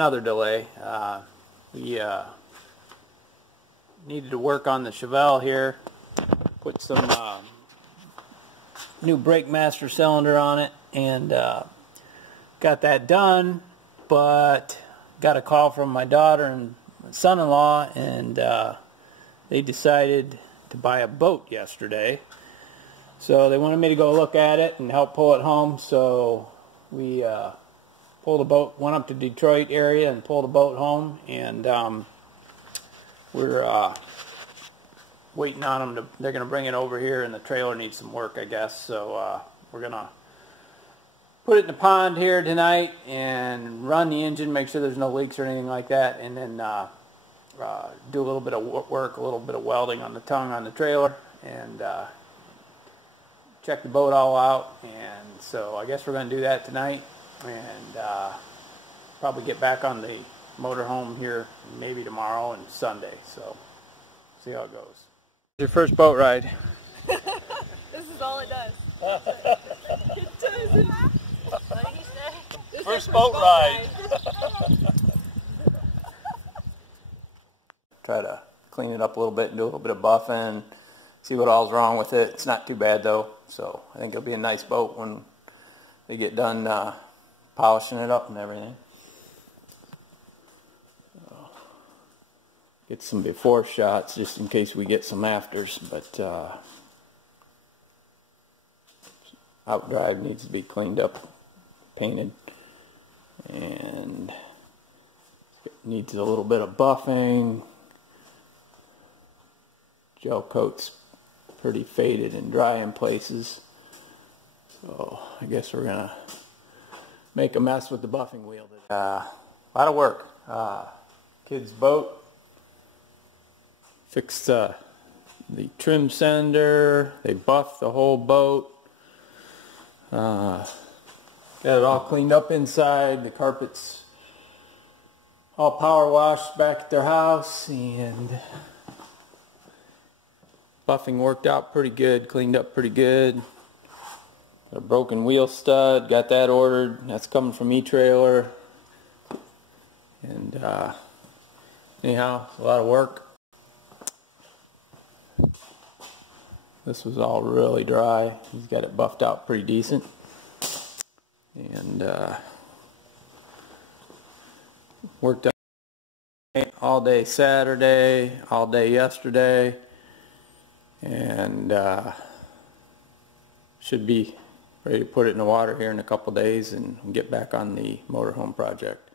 Another delay. We needed to work on the Chevelle here, put some new brake master cylinder on it, and got that done, but got a call from my daughter and son-in-law, and they decided to buy a boat yesterday. So they wanted me to go look at it and help pull it home, so we pulled a boat, went up to Detroit area and pulled a boat home, and we're waiting on them they're going to bring it over here, and the trailer needs some work, I guess, so we're going to put it in the pond here tonight and run the engine, make sure there's no leaks or anything like that, and then do a little bit of work, a little bit of welding on the tongue on the trailer, and check the boat all out. And so I guess we're going to do that tonight, and probably get back on the motorhome here maybe tomorrow and Sunday, so see how it goes. Your first boat ride. This is all it does. It doesn't. What did he say? First boat ride. Try to clean it up a little bit and do a little bit of buffing, see what all's wrong with it. It's not too bad though, so I think it'll be a nice boat when we get done polishing it up and everything. Get some before shots just in case we get some afters, but outdrive needs to be cleaned up, painted, and it needs a little bit of buffing. Gel coat's pretty faded and dry in places, so I guess we're gonna make a mess with the buffing wheel today. A lot of work. Kid's boat. Fixed the trim sender. They buffed the whole boat. Got it all cleaned up inside. The carpet's all power washed back at their house, and buffing worked out pretty good, cleaned up pretty good. Got a broken wheel stud, got that ordered. That's coming from E-Trailer. And anyhow, a lot of work. This was all really dry. He's got it buffed out pretty decent. And worked on all day Saturday, all day yesterday, and should be ready to put it in the water here in a couple days and get back on the motorhome project.